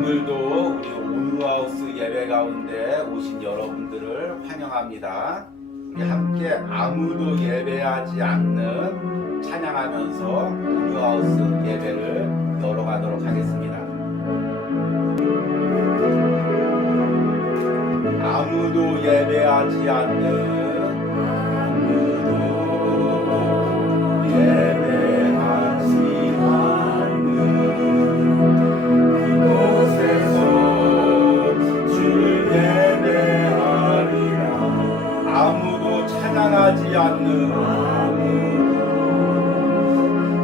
오늘도 우리 온누하우스 예배 가운데 오신 여러분들을 환영합니다. 우리 함께 아무도 예배하지 않는 찬양하면서 온누하우스 예배를 열어가도록 하겠습니다. 아무도 예배하지 않는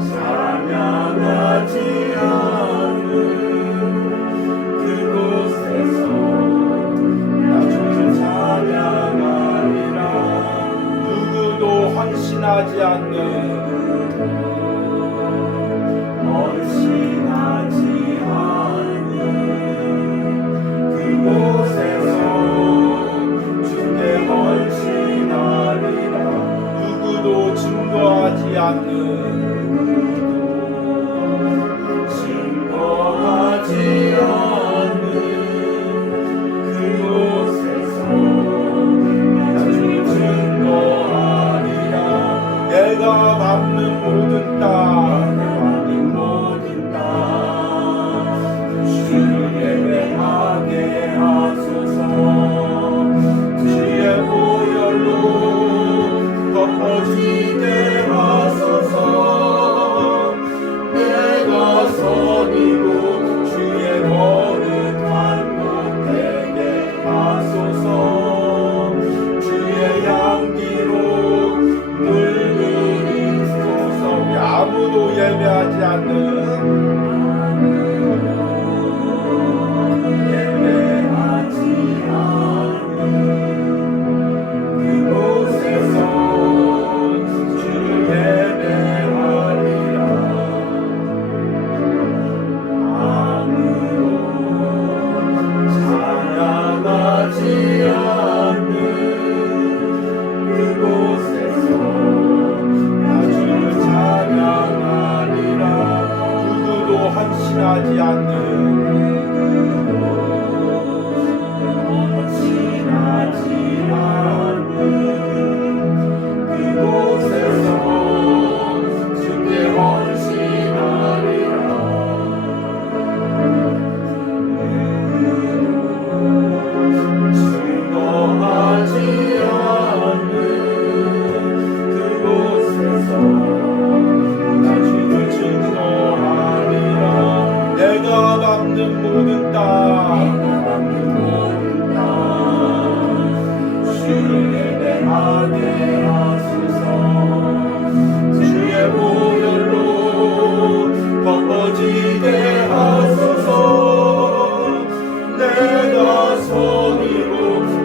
찬양하지 않는 그곳에서 나 주를 찬양하리라. 누구도 헌신하지 않는 그곳에서 주께 헌신하리라. 누구도 증거하지 않는 그곳에서 나 주를 증거하리라. 내가 밟는 모든 땅 주를 예배하게 하소서. 주의 보혈로 덮어지게 하소서. 내가 선이고 주의 거룩한 곳 되게 하소서. 주의 향기로 물들이소서. 아무도 예배하지 않는 헌신하지 않는 그곳에서 주께 헌신하리라. 증거하지 않는 그곳에서 나 주를 증거하리라. 내가 밟는 모든 땅 주를 예배하게 하소서. 주의 보혈로 덮어지게 하소서. 내가 선이고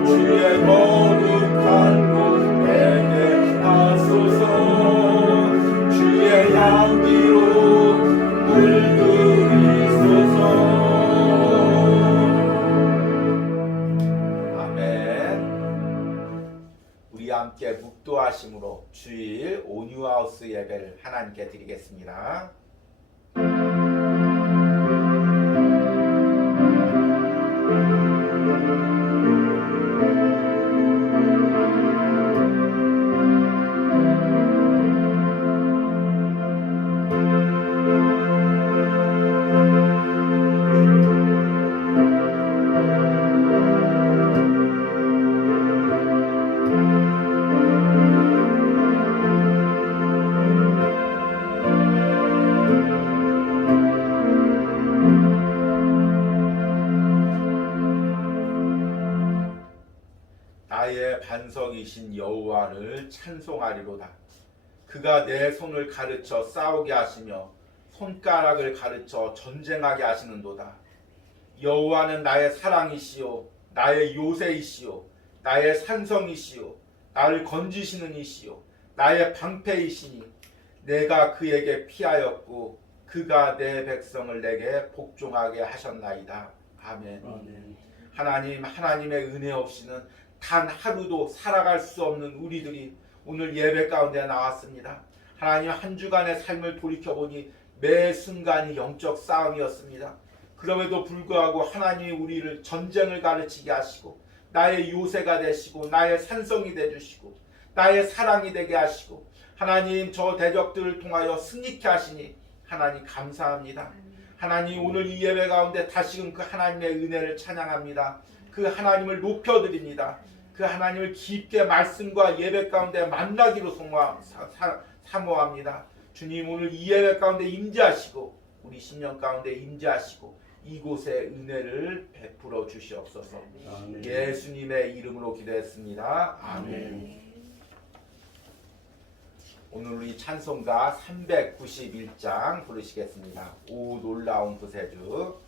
주의 거룩한 곳 되게 하소서. 주의 향기로 물들이소서. 아멘. 우리 함께 묵도하심으로 주일 온누하우스 예배를 하나님께 드리겠습니다. 나의 반석이신 여호와를 찬송하리로다. 그가 내 손을 가르쳐 싸우게 하시며 손가락을 가르쳐 전쟁하게 하시는도다. 여호와는 나의 사랑이시요 나의 요새이시요 나의 산성이시요 나를 건지시는 이시요 나의 방패이시니 내가 그에게 피하였고 그가 내 백성을 내게 복종하게 하셨나이다. 아멘. 하나님, 하나님의 은혜 없이는 단 하루도 살아갈 수 없는 우리들이 오늘 예배 가운데 나왔습니다. 하나님, 한 주간의 삶을 돌이켜보니 매 순간이 영적 싸움이었습니다. 그럼에도 불구하고 하나님이 우리를 전쟁을 가르치게 하시고 나의 요새가 되시고 나의 산성이 되주시고 나의 사랑이 되게 하시고 하나님 저 대적들을 통하여 승리케 하시니 하나님 감사합니다. 하나님 오늘 이 예배 가운데 다시금 그 하나님의 은혜를 찬양합니다. 그 하나님을 높여드립니다. 그 하나님을 깊게 말씀과 예배 가운데 만나기로 사모합니다. 주님 오늘 이 예배 가운데 임재하시고 우리 심령 가운데 임재하시고 이곳에 은혜를 베풀어 주시옵소서. 아멘. 예수님의 이름으로 기도했습니다. 아멘. 오늘 우리 찬송가 391장 부르시겠습니다. 오 놀라운 구세주.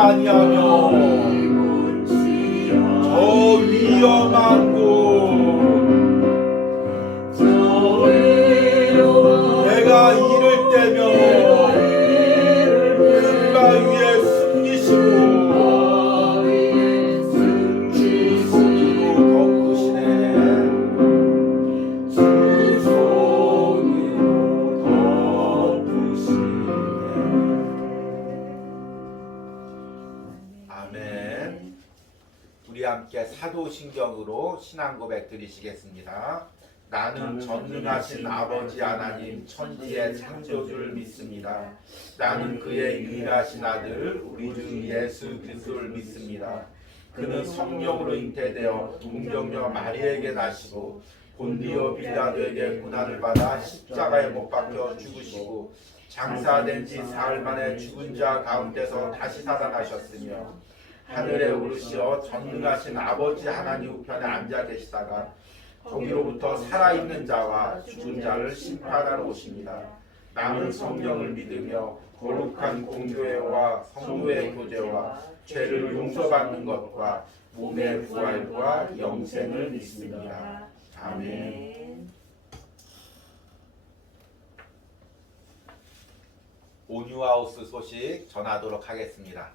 아니하며 저 위험한 곳 내가 이를 때면 큰 바위에 숨기시고 주 손으로 덮으시네 주 손으로 덮으시네 아멘. 우리 함께 사도신경으로 신앙 고백 드리시겠습니다. 나는 전능하신 아버지 하나님 천지의 창조주를 믿습니다. 나는 그의 유일하신 아들 우리 주 예수 그리스도를 믿습니다. 그는 성령으로 잉태되어 동정녀 마리에게 나시고 본디오 빌라도에게 고난을 받아 십자가에 못 박혀 죽으시고 장사된 지 사흘 만에 죽은 자 가운데서 다시 살아나셨으며 하늘에 오르시어 전능하신 아버지 하나님 우편에 앉아 계시다가 거기로부터 살아있는 자와 죽은 자를 심판하러 오십니다. 나는 성령을 믿으며 거룩한 공교회와 성도의 교제와 죄를 용서받는 것과 몸의 부활과 영생을 믿습니다. 아멘. 온유하우스 소식 전하도록 하겠습니다.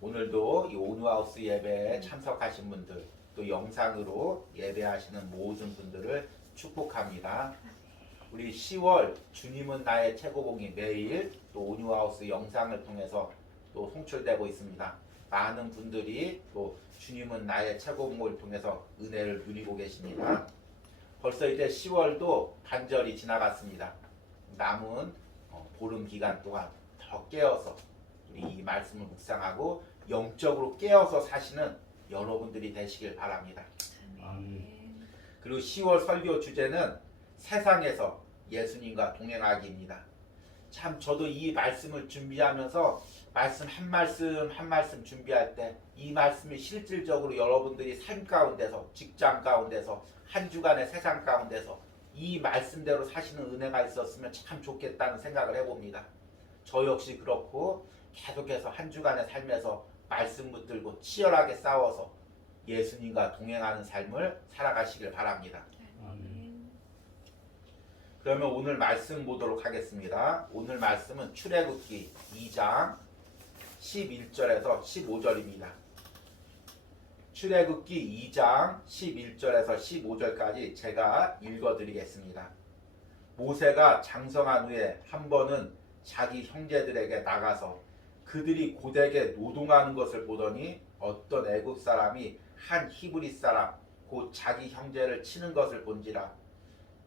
오늘도 이 온유하우스 예배에 참석하신 분들 또 영상으로 예배하시는 모든 분들을 축복합니다. 우리 10월 주님은 나의 최고봉이 매일 또 온유하우스 영상을 통해서 또 송출되고 있습니다. 많은 분들이 또 주님은 나의 최고봉을 통해서 은혜를 누리고 계십니다. 벌써 이제 10월도 반절이 지나갔습니다. 남은 보름 기간 동안 더 깨어서 우리 이 말씀을 묵상하고 영적으로 깨어서 사시는 여러분들이 되시길 바랍니다. 그리고 10월 설교 주제는 세상에서 예수님과 동행하기입니다. 참 저도 이 말씀을 준비하면서 말씀 한 말씀 준비할 때 이 말씀이 실질적으로 여러분들이 삶 가운데서 직장 가운데서 한 주간의 세상 가운데서 이 말씀대로 사시는 은혜가 있었으면 참 좋겠다는 생각을 해봅니다. 저 역시 그렇고 계속해서 한 주간의 삶에서 말씀 붙들고 치열하게 싸워서 예수님과 동행하는 삶을 살아가시길 바랍니다. 그러면 오늘 말씀 보도록 하겠습니다. 오늘 말씀은 출애굽기 2장 11절에서 15절입니다. 출애굽기 2장 11절에서 15절까지 제가 읽어드리겠습니다. 모세가 장성한 후에 한 번은 자기 형제들에게 나가서 그들이 고되게 노동하는 것을 보더니 어떤 애굽 사람이 한 히브리 사람 곧 자기 형제를 치는 것을 본지라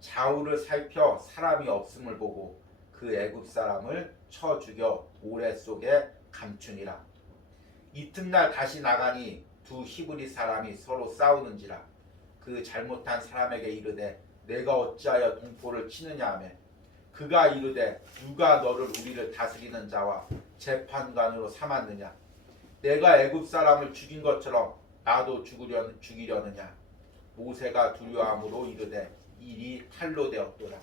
좌우를 살펴 사람이 없음을 보고 그 애굽 사람을 쳐 죽여 모래 속에 감추니라. 이튿날 다시 나가니 두 히브리 사람이 서로 싸우는지라 그 잘못한 사람에게 이르되 내가 어찌하여 동포를 치느냐 하며 그가 이르되 누가 너를 우리를 다스리는 자와 재판관으로 삼았느냐 내가 애굽 사람을 죽인 것처럼 나도 죽이려느냐 모세가 두려움으로 이르되 일이 탈로 되었더라.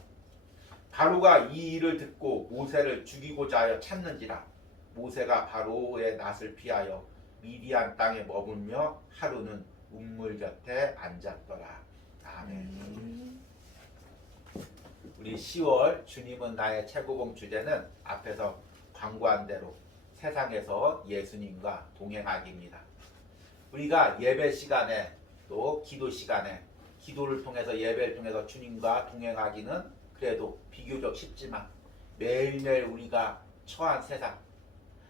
바로가 이 일을 듣고 모세를 죽이고자 하여 찾는지라 모세가 바로의 낯을 피하여 미디안 땅에 머물며 하루는 운물 곁에 앉았더라. 아멘. 우리 10월 주님은 나의 최고봉 주제는 앞에서 광고한 대로 세상에서 예수님과 동행하기입니다. 우리가 예배 시간에 또 기도 시간에 기도를 통해서 예배를 통해서 주님과 동행하기는 그래도 비교적 쉽지만 매일매일 우리가 처한 세상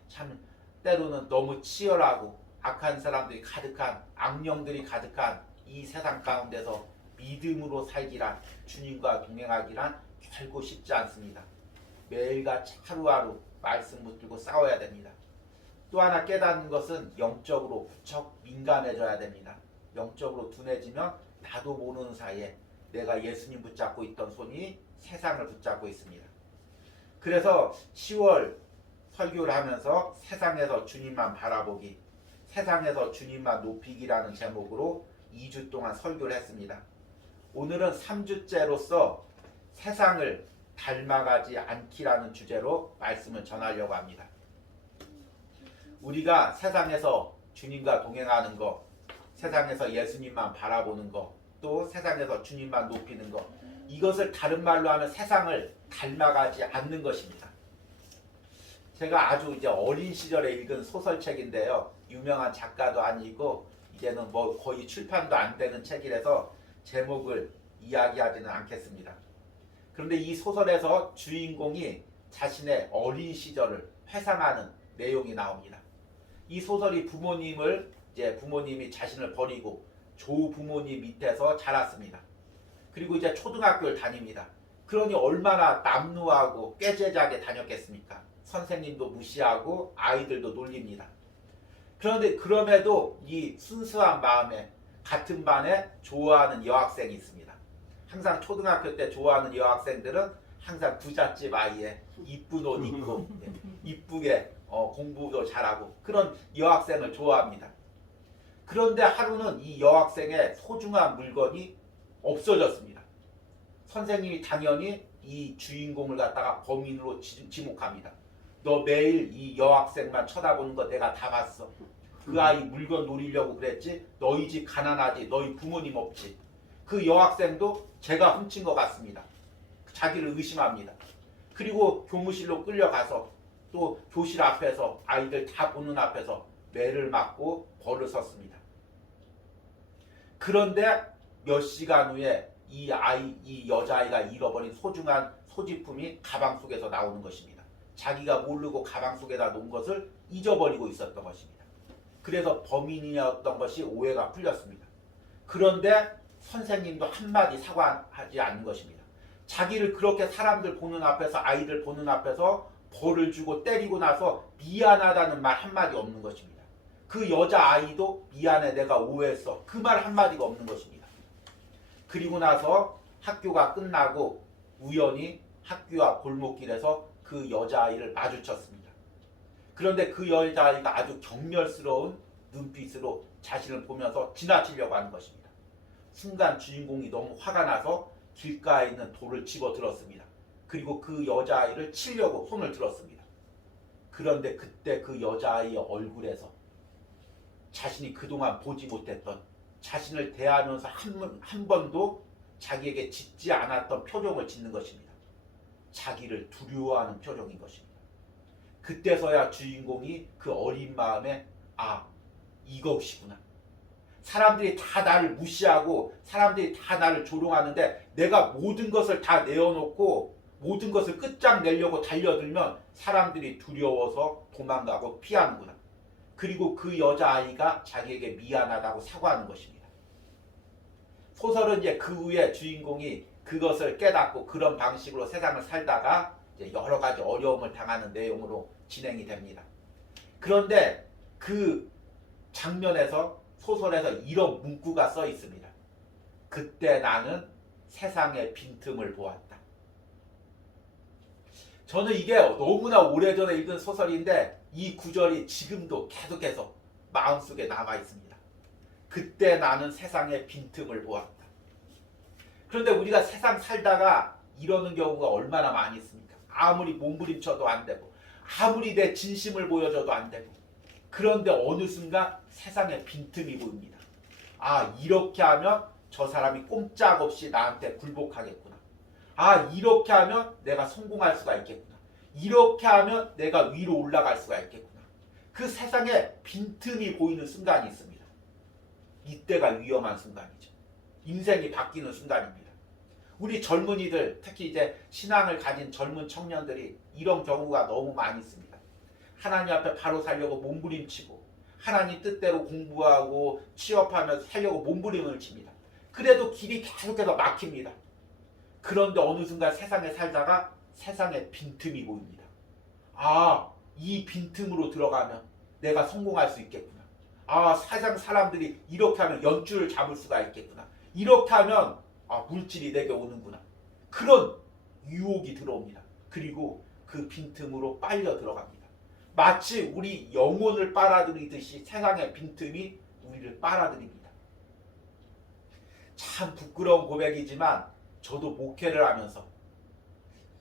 참 때로는 너무 치열하고 악한 사람들이 가득한 악령들이 가득한 이 세상 가운데서 믿음으로 살기란 주님과 동행하기란 결코 쉽지 않습니다. 매일같이 하루하루 말씀 붙들고 싸워야 됩니다. 또 하나 깨닫는 것은 영적으로 부쩍 민감해져야 됩니다. 영적으로 둔해지면 나도 모르는 사이에 내가 예수님 붙잡고 있던 손이 세상을 붙잡고 있습니다. 그래서 10월 설교를 하면서 세상에서 주님만 바라보기, 세상에서 주님만 높이기라는 제목으로 2주 동안 설교를 했습니다. 오늘은 3주째로서 세상을 닮아가지 않기라는 주제로 말씀을 전하려고 합니다. 우리가 세상에서 주님과 동행하는 것, 세상에서 예수님만 바라보는 거, 또 세상에서 주님만 높이는 거, 이것을 다른 말로 하면 세상을 닮아가지 않는 것입니다. 제가 아주 이제 어린 시절에 읽은 소설책인데요. 유명한 작가도 아니고 이제는 뭐 거의 출판도 안 되는 책이라서 제목을 이야기하지는 않겠습니다. 그런데 이 소설에서 주인공이 자신의 어린 시절을 회상하는 내용이 나옵니다. 이 소설이 부모님이 자신을 버리고 조부모님 밑에서 자랐습니다. 그리고 이제 초등학교를 다닙니다. 그러니 얼마나 남루하고 꾀죄죄하게 다녔겠습니까? 선생님도 무시하고 아이들도 놀립니다. 그런데 그럼에도 이 순수한 마음에 같은 반에 좋아하는 여학생이 있습니다. 항상 초등학교 때 좋아하는 여학생들은 항상 부잣집 아이에 이쁜 옷 입고 이쁘게 공부도 잘하고 그런 여학생을 좋아합니다. 그런데 하루는 이 여학생의 소중한 물건이 없어졌습니다. 선생님이 당연히 이 주인공을 갖다가 범인으로 지목합니다. 너 매일 이 여학생만 쳐다보는 거 내가 다 봤어. 그 아이 물건 노리려고 그랬지. 너희 집 가난하지. 너희 부모님 없지. 그 여학생도 제가 훔친 것 같습니다. 자기를 의심합니다. 그리고 교무실로 끌려가서 또 교실 앞에서 아이들 다 보는 앞에서 매를 맞고 벌을 섰습니다. 그런데 몇 시간 후에 이 여자아이가 잃어버린 소중한 소지품이 가방 속에서 나오는 것입니다. 자기가 모르고 가방 속에다 놓은 것을 잊어버리고 있었던 것입니다. 그래서 범인이었던 것이 오해가 풀렸습니다. 그런데 선생님도 한마디 사과하지 않는 것입니다. 자기를 그렇게 사람들 보는 앞에서 아이들 보는 앞에서 벌을 주고 때리고 나서 미안하다는 말 한마디 없는 것입니다. 그 여자아이도 미안해 내가 오해했어 그 말 한마디가 없는 것입니다. 그리고 나서 학교가 끝나고 우연히 학교 앞 골목길에서 그 여자아이를 마주쳤습니다. 그런데 그 여자아이가 아주 경멸스러운 눈빛으로 자신을 보면서 지나치려고 하는 것입니다. 순간 주인공이 너무 화가 나서 길가에 있는 돌을 집어 들었습니다. 그리고 그 여자아이를 치려고 손을 들었습니다. 그런데 그때 그 여자아이의 얼굴에서 자신이 그동안 보지 못했던 자신을 대하면서 한 번도 자기에게 짓지 않았던 표정을 짓는 것입니다. 자기를 두려워하는 표정인 것입니다. 그때서야 주인공이 그 어린 마음에 이것이구나. 사람들이 다 나를 무시하고 사람들이 다 나를 조롱하는데 내가 모든 것을 다 내어놓고 모든 것을 끝장내려고 달려들면 사람들이 두려워서 도망가고 피하는구나. 그리고 그 여자아이가 자기에게 미안하다고 사과하는 것입니다. 소설은 이제 그 후에 주인공이 그것을 깨닫고 그런 방식으로 세상을 살다가 이제 여러 가지 어려움을 당하는 내용으로 진행이 됩니다. 그런데 그 장면에서 소설에서 이런 문구가 써 있습니다. 그때 나는 세상의 빈틈을 보았다. 저는 이게 너무나 오래전에 읽은 소설인데 이 구절이 지금도 계속해서 마음속에 남아 있습니다. 그때 나는 세상의 빈틈을 보았다. 그런데 우리가 세상 살다가 이러는 경우가 얼마나 많이 있습니까? 아무리 몸부림쳐도 안 되고 아무리 내 진심을 보여줘도 안 되고 그런데 어느 순간 세상에 빈틈이 보입니다. 이렇게 하면 저 사람이 꼼짝없이 나한테 굴복하겠구나. 이렇게 하면 내가 성공할 수가 있겠구나. 이렇게 하면 내가 위로 올라갈 수가 있겠구나. 그 세상에 빈틈이 보이는 순간이 있습니다. 이때가 위험한 순간이죠. 인생이 바뀌는 순간입니다. 우리 젊은이들, 특히 이제 신앙을 가진 젊은 청년들이 이런 경우가 너무 많이 있습니다. 하나님 앞에 바로 살려고 몸부림치고 하나님 뜻대로 공부하고 취업하면서 살려고 몸부림을 칩니다. 그래도 길이 계속해서 막힙니다. 그런데 어느 순간 세상에 살다가 세상에 빈틈이 보입니다. 이 빈틈으로 들어가면 내가 성공할 수 있겠구나. 세상 사람들이 이렇게 하면 연줄을 잡을 수가 있겠구나. 이렇게 하면 물질이 내게 오는구나. 그런 유혹이 들어옵니다. 그리고 그 빈틈으로 빨려 들어갑니다. 마치 우리 영혼을 빨아들이듯이 세상의 빈틈이 우리를 빨아들입니다. 참 부끄러운 고백이지만 저도 목회를 하면서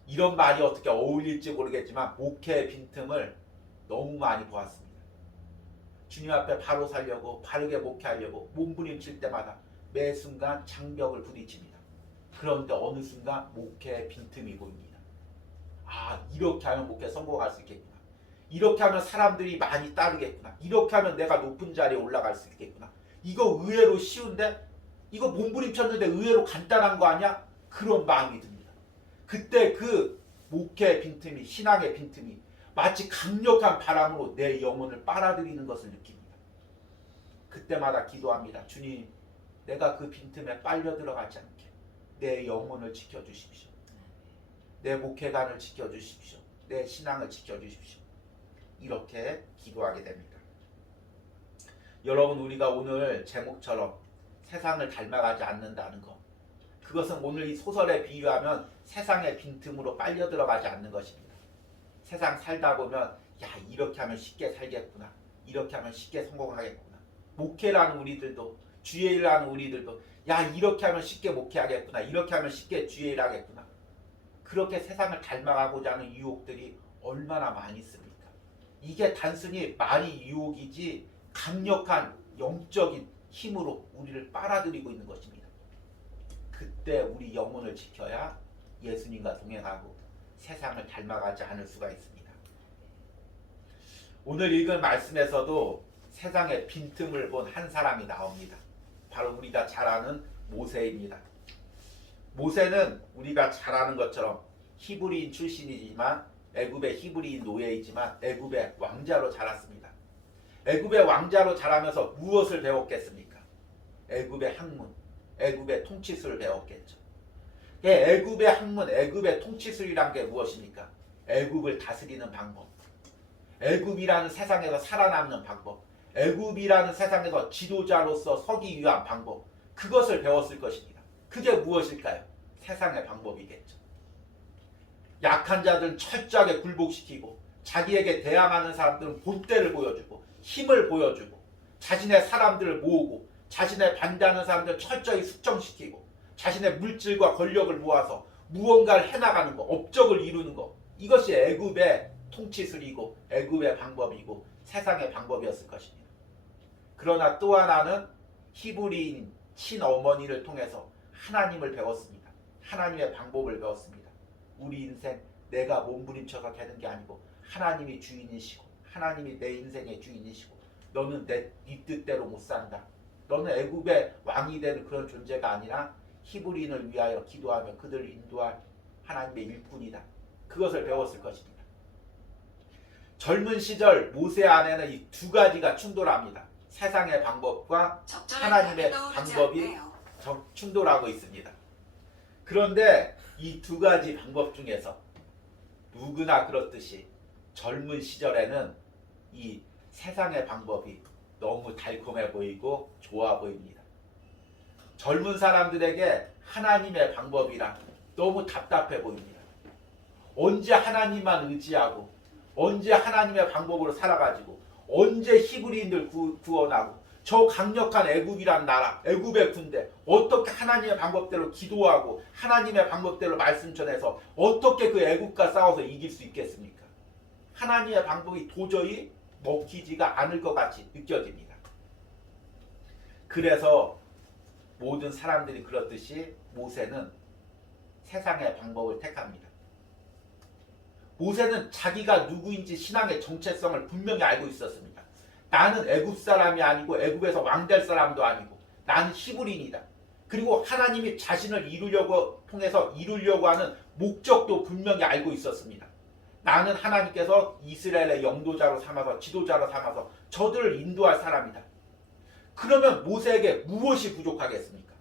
이런 말이 어떻게 어울릴지 모르겠지만 목회의 빈틈을 너무 많이 보았습니다. 주님 앞에 바로 살려고 바르게 목회하려고 몸부림칠 때마다 매 순간 장벽을 부딪힙니다. 그런데 어느 순간 목회의 빈틈이 보입니다. 아, 이렇게 하면 목회 성공할 수 있겠구나. 이렇게 하면 사람들이 많이 따르겠구나. 이렇게 하면 내가 높은 자리에 올라갈 수 있겠구나. 이거 의외로 쉬운데? 이거 몸부림쳤는데 의외로 간단한 거 아니야? 그런 마음이 듭니다. 그때 그 목회의 빈틈이, 신앙의 빈틈이 마치 강력한 바람으로 내 영혼을 빨아들이는 것을 느낍니다. 그때마다 기도합니다. 주님, 내가 그 빈틈에 빨려 들어가지 않게 내 영혼을 지켜주십시오. 내 목회관을 지켜주십시오. 내 신앙을 지켜주십시오. 이렇게 기도하게 됩니다. 여러분, 우리가 오늘 제목처럼 세상을 닮아가지 않는다는 것, 그것은 오늘 이 소설에 비유하면 세상의 빈틈으로 빨려 들어가지 않는 것입니다. 세상 살다 보면 야, 이렇게 하면 쉽게 살겠구나, 이렇게 하면 쉽게 성공하겠구나. 목회라는 우리들도, 주일을 하는 우리들도 야, 이렇게 하면 쉽게 목회하겠구나, 이렇게 하면 쉽게 주일을 하겠구나. 그렇게 세상을 닮아가고자 하는 유혹들이 얼마나 많이 있습니까? 이게 단순히 말이 유혹이지 강력한 영적인 힘으로 우리를 빨아들이고 있는 것입니다. 그때 우리 영혼을 지켜야 예수님과 동행하고 세상을 닮아가지 않을 수가 있습니다. 오늘 읽은 말씀에서도 세상의 빈틈을 본 한 사람이 나옵니다. 바로 우리가 잘 아는 모세입니다. 모세는 우리가 잘 아는 것처럼 히브리인 출신이지만 애굽의 히브리인 노예이지만 애굽의 왕자로 자랐습니다. 애굽의 왕자로 자라면서 무엇을 배웠겠습니까? 애굽의 학문, 애굽의 통치술을 배웠겠죠. 애굽의 학문, 애굽의 통치술이란 게 무엇입니까? 애굽을 다스리는 방법, 애굽이라는 세상에서 살아남는 방법, 애굽이라는 세상에서 지도자로서 서기 위한 방법, 그것을 배웠을 것입니다. 그게 무엇일까요? 세상의 방법이겠죠. 약한 자들은 철저하게 굴복시키고 자기에게 대항하는 사람들은 본때를 보여주고 힘을 보여주고 자신의 사람들을 모으고 자신의 반대하는 사람들을 철저히 숙청시키고 자신의 물질과 권력을 모아서 무언가를 해나가는 것, 업적을 이루는 것, 이것이 애굽의 통치술이고 애굽의 방법이고 세상의 방법이었을 것입니다. 그러나 또 하나는 히브리인 친어머니를 통해서 하나님을 배웠습니다. 하나님의 방법을 배웠습니다. 우리 인생 내가 몸부림쳐서 되는 게 아니고 하나님이 주인이시고 하나님이 내 인생의 주인이시고 너는 네 뜻대로 못 산다. 너는 애굽의 왕이 되는 그런 존재가 아니라 히브리인을 위하여 기도하며 그들을 인도할 하나님의 일꾼이다. 그것을 배웠을 것입니다. 젊은 시절 모세 안에는 이 두 가지가 충돌합니다. 세상의 방법과 하나님의 방법이 충돌하고 있습니다. 그런데 이 두 가지 방법 중에서 누구나 그렇듯이 젊은 시절에는 이 세상의 방법이 너무 달콤해 보이고 좋아 보입니다. 젊은 사람들에게 하나님의 방법이란 너무 답답해 보입니다. 언제 하나님만 의지하고 언제 하나님의 방법으로 살아가지고 언제 히브리인들 구원하고 저 강력한 애굽이란 나라, 애굽의 군대 어떻게 하나님의 방법대로 기도하고 하나님의 방법대로 말씀 전해서 어떻게 그 애굽과 싸워서 이길 수 있겠습니까? 하나님의 방법이 도저히 먹히지가 않을 것 같이 느껴집니다. 그래서 모든 사람들이 그렇듯이 모세는 세상의 방법을 택합니다. 모세는 자기가 누구인지 신앙의 정체성을 분명히 알고 있었습니다. 나는 애굽 사람이 아니고 애굽에서 왕 될 사람도 아니고 나는 히브리인이다. 그리고 하나님이 자신을 통해서 이루려고 하는 목적도 분명히 알고 있었습니다. 나는 하나님께서 이스라엘의 영도자로 삼아서 지도자로 삼아서 저들을 인도할 사람이다. 그러면 모세에게 무엇이 부족하겠습니까?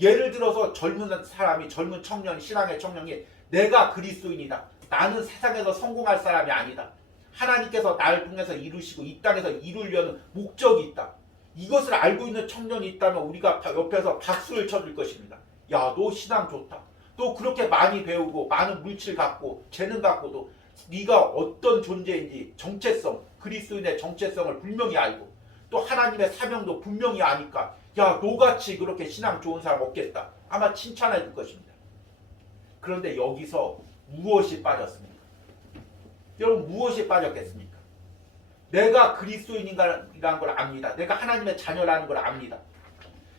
예를 들어서 젊은 사람이, 젊은 청년이, 신앙의 청년이 내가 그리스도인이다. 나는 세상에서 성공할 사람이 아니다. 하나님께서 나를 통해서 이루시고 이 땅에서 이루려는 목적이 있다. 이것을 알고 있는 청년이 있다면 우리가 옆에서 박수를 쳐줄 것입니다. 야, 너 신앙 좋다. 또 그렇게 많이 배우고 많은 물질 갖고 재능 갖고도 네가 어떤 존재인지 정체성, 그리스도인의 정체성을 분명히 알고 또 하나님의 사명도 분명히 아니까 야, 너같이 그렇게 신앙 좋은 사람 없겠다. 아마 칭찬해 줄 것입니다. 그런데 여기서 무엇이 빠졌습니까? 여러분, 무엇이 빠졌겠습니까? 내가 그리스도인이라는 걸 압니다. 내가 하나님의 자녀라는 걸 압니다.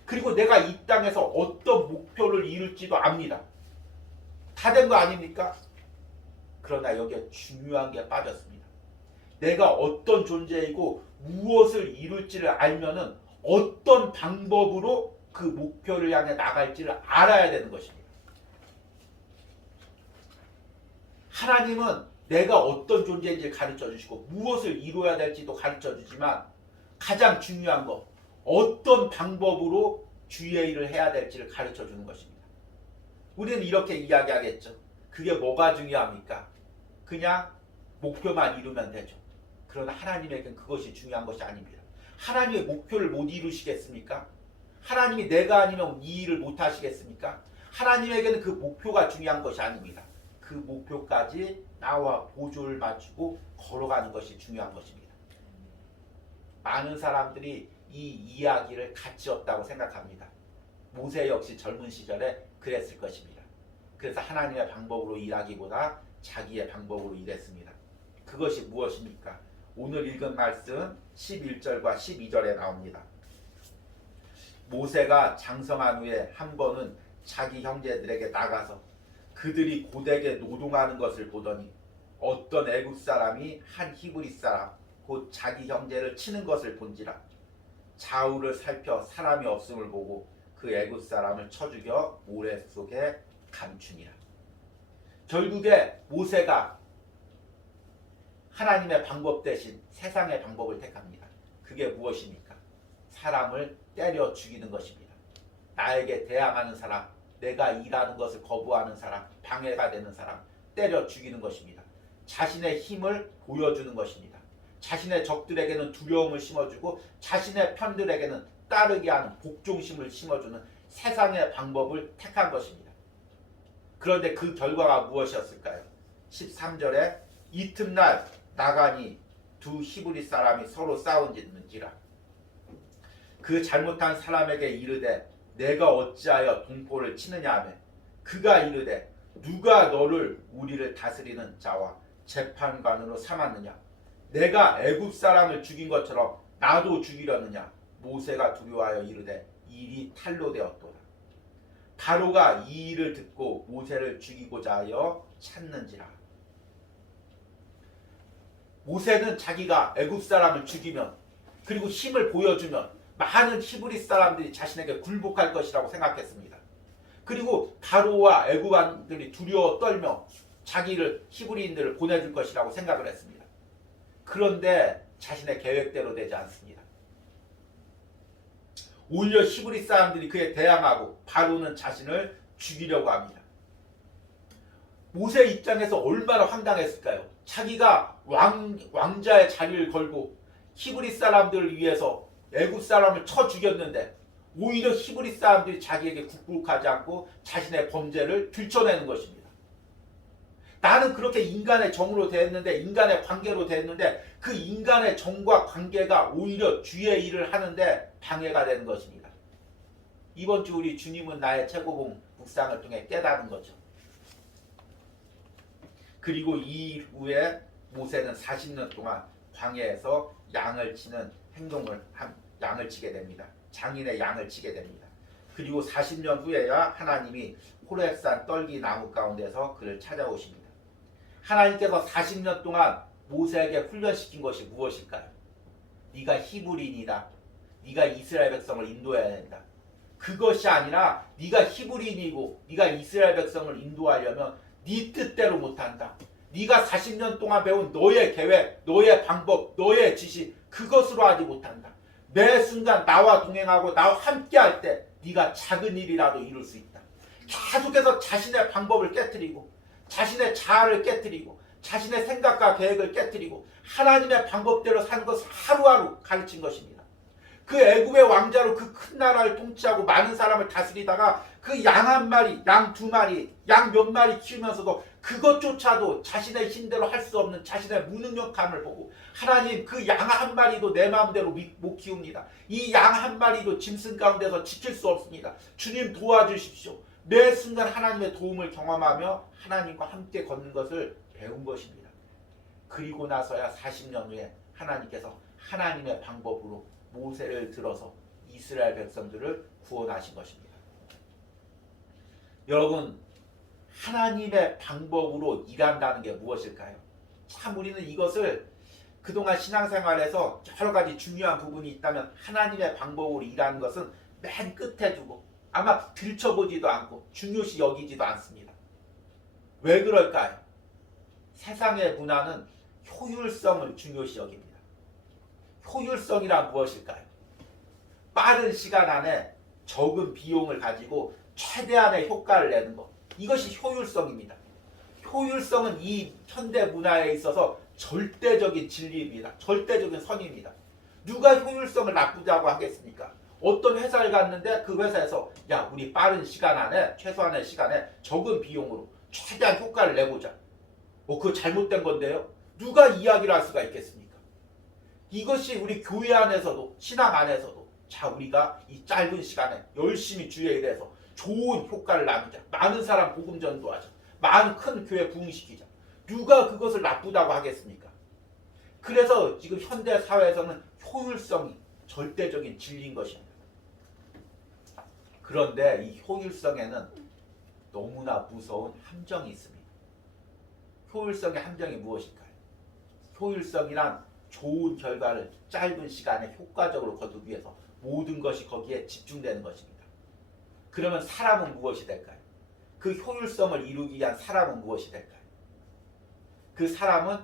그리고 내가 이 땅에서 어떤 목표를 이룰지도 압니다. 다 된 거 아닙니까? 그러나 여기에 중요한 게 빠졌습니다. 내가 어떤 존재이고 무엇을 이룰지를 알면은 어떤 방법으로 그 목표를 향해 나갈지를 알아야 되는 것입니다. 하나님은 내가 어떤 존재인지 가르쳐 주시고 무엇을 이루어야 될지도 가르쳐 주지만 가장 중요한 거 어떤 방법으로 주의 일을 해야 될지를 가르쳐 주는 것입니다. 우리는 이렇게 이야기하겠죠. 그게 뭐가 중요합니까? 그냥 목표만 이루면 되죠. 그러나 하나님에게는 그것이 중요한 것이 아닙니다. 하나님의 목표를 못 이루시겠습니까? 하나님이 내가 아니면 이 일을 못 하시겠습니까? 하나님에게는 그 목표가 중요한 것이 아닙니다. 그 목표까지 나와 보조를 맞추고 걸어가는 것이 중요한 것입니다. 많은 사람들이 이 이야기를 가치 없다고 생각합니다. 모세 역시 젊은 시절에 그랬을 것입니다. 그래서 하나님의 방법으로 일하기보다 자기의 방법으로 일했습니다. 그것이 무엇입니까? 오늘 읽은 말씀 11절과 12절에 나옵니다. 모세가 장성한 후에 한 번은 자기 형제들에게 나가서 그들이 고되게 노동하는 것을 보더니 어떤 애굽 사람이 한 히브리 사람 곧 자기 형제를 치는 것을 본지라 좌우를 살펴 사람이 없음을 보고 그 애굽 사람을 쳐 죽여 모래 속에 감추니라. 결국에 모세가 하나님의 방법 대신 세상의 방법을 택합니다. 그게 무엇입니까? 사람을 때려 죽이는 것입니다. 나에게 대항하는 사람, 내가 일하는 것을 거부하는 사람, 방해가 되는 사람 때려 죽이는 것입니다. 자신의 힘을 보여주는 것입니다. 자신의 적들에게는 두려움을 심어주고 자신의 편들에게는 따르게 하는 복종심을 심어주는 세상의 방법을 택한 것입니다. 그런데 그 결과가 무엇이었을까요? 13절에 이튿날 나가니 두 히브리 사람이 서로 싸운지라 그 잘못한 사람에게 이르되 내가 어찌하여 동포를 치느냐 하며 그가 이르되 누가 너를 우리를 다스리는 자와 재판관으로 삼았느냐 내가 애굽 사람을 죽인 것처럼 나도 죽이려느냐 모세가 두려워하여 이르되 일이 탈로 되었도다. 바로가 이 일을 듣고 모세를 죽이고자 하여 찾는지라. 모세는 자기가 애굽 사람을 죽이면 그리고 힘을 보여주면 많은 히브리 사람들이 자신에게 굴복할 것이라고 생각했습니다. 그리고 바로와 애굽 왕들이 두려워 떨며 자기를 히브리인들을 보내줄 것이라고 생각을 했습니다. 그런데 자신의 계획대로 되지 않습니다. 오히려 히브리 사람들이 그에 대항하고 바로는 자신을 죽이려고 합니다. 모세 입장에서 얼마나 황당했을까요? 자기가 왕자의 자리를 걸고 히브리 사람들을 위해서 애굽 사람을 쳐 죽였는데 오히려 히브리 사람들이 자기에게 굴복하지 않고 자신의 범죄를 들춰내는 것입니다. 나는 그렇게 인간의 정으로 되었는데 인간의 관계로 되었는데 그 인간의 정과 관계가 오히려 주의 일을 하는데 방해가 되는 것입니다. 이번 주 우리 주님은 나의 최고봉 묵상을 통해 깨달은 거죠. 그리고 이 후에 모세는 40년 동안 광야에서 양을 치는 행동을 양을 치게 됩니다. 장인의 양을 치게 됩니다. 그리고 40년 후에야 하나님이 호렙산 떨기 나무 가운데서 그를 찾아오십니다. 하나님께서 40년 동안 모세에게 훈련시킨 것이 무엇일까요? 네가 히브리인이다. 네가 이스라엘 백성을 인도해야 된다. 그것이 아니라 네가 히브리인이고 네가 이스라엘 백성을 인도하려면 네 뜻대로 못한다. 네가 40년 동안 배운 너의 계획, 너의 방법, 너의 지식 그것으로 하지 못한다. 매 순간 나와 동행하고 나와 함께할 때 네가 작은 일이라도 이룰 수 있다. 계속해서 자신의 방법을 깨트리고 자신의 자아를 깨트리고 자신의 생각과 계획을 깨트리고 하나님의 방법대로 사는 것을 하루하루 가르친 것입니다. 그 애굽의 왕자로 그 큰 나라를 통치하고 많은 사람을 다스리다가 그 양 한 마리, 양 두 마리, 양 몇 마리 키우면서도 그것조차도 자신의 힘대로 할 수 없는 자신의 무능력함을 보고 하나님 그 양 한 마리도 내 마음대로 못 키웁니다. 이 양 한 마리도 짐승 가운데서 지킬 수 없습니다. 주님 도와주십시오. 매 순간 하나님의 도움을 경험하며 하나님과 함께 걷는 것을 배운 것입니다. 그리고 나서야 40년 후에 하나님께서 하나님의 방법으로 모세를 들어서 이스라엘 백성들을 구원하신 것입니다. 여러분, 하나님의 방법으로 일한다는 게 무엇일까요? 참 우리는 이것을 그동안 신앙생활에서 여러 가지 중요한 부분이 있다면 하나님의 방법으로 일하는 것은 맨 끝에 두고 아마 들춰보지도 않고 중요시 여기지도 않습니다. 왜 그럴까요? 세상의 문화는 효율성을 중요시 여깁니다. 효율성이란 무엇일까요? 빠른 시간 안에 적은 비용을 가지고 최대한의 효과를 내는 것. 이것이 효율성입니다. 효율성은 이 현대 문화에 있어서 절대적인 진리입니다. 절대적인 선입니다. 누가 효율성을 나쁘다고 하겠습니까? 어떤 회사를 갔는데 그 회사에서 야, 우리 빠른 시간 안에 최소한의 시간에 적은 비용으로 최대한 효과를 내보자. 그거 잘못된 건데요. 누가 이야기를 할 수가 있겠습니까? 이것이 우리 교회 안에서도 신앙 안에서도 자, 우리가 이 짧은 시간에 열심히 주에 일해서 좋은 효과를 나누자. 많은 사람 복음 전도하자. 많은 큰 교회 부흥시키자. 누가 그것을 나쁘다고 하겠습니까? 그래서 지금 현대 사회에서는 효율성이 절대적인 진리인 것입니다. 그런데 이 효율성에는 너무나 무서운 함정이 있습니다. 효율성의 함정이 무엇일까요? 효율성이란 좋은 결과를 짧은 시간에 효과적으로 거두기 위해서 모든 것이 거기에 집중되는 것입니다. 그러면 사람은 무엇이 될까요? 그 효율성을 이루기 위한 사람은 무엇이 될까요? 그 사람은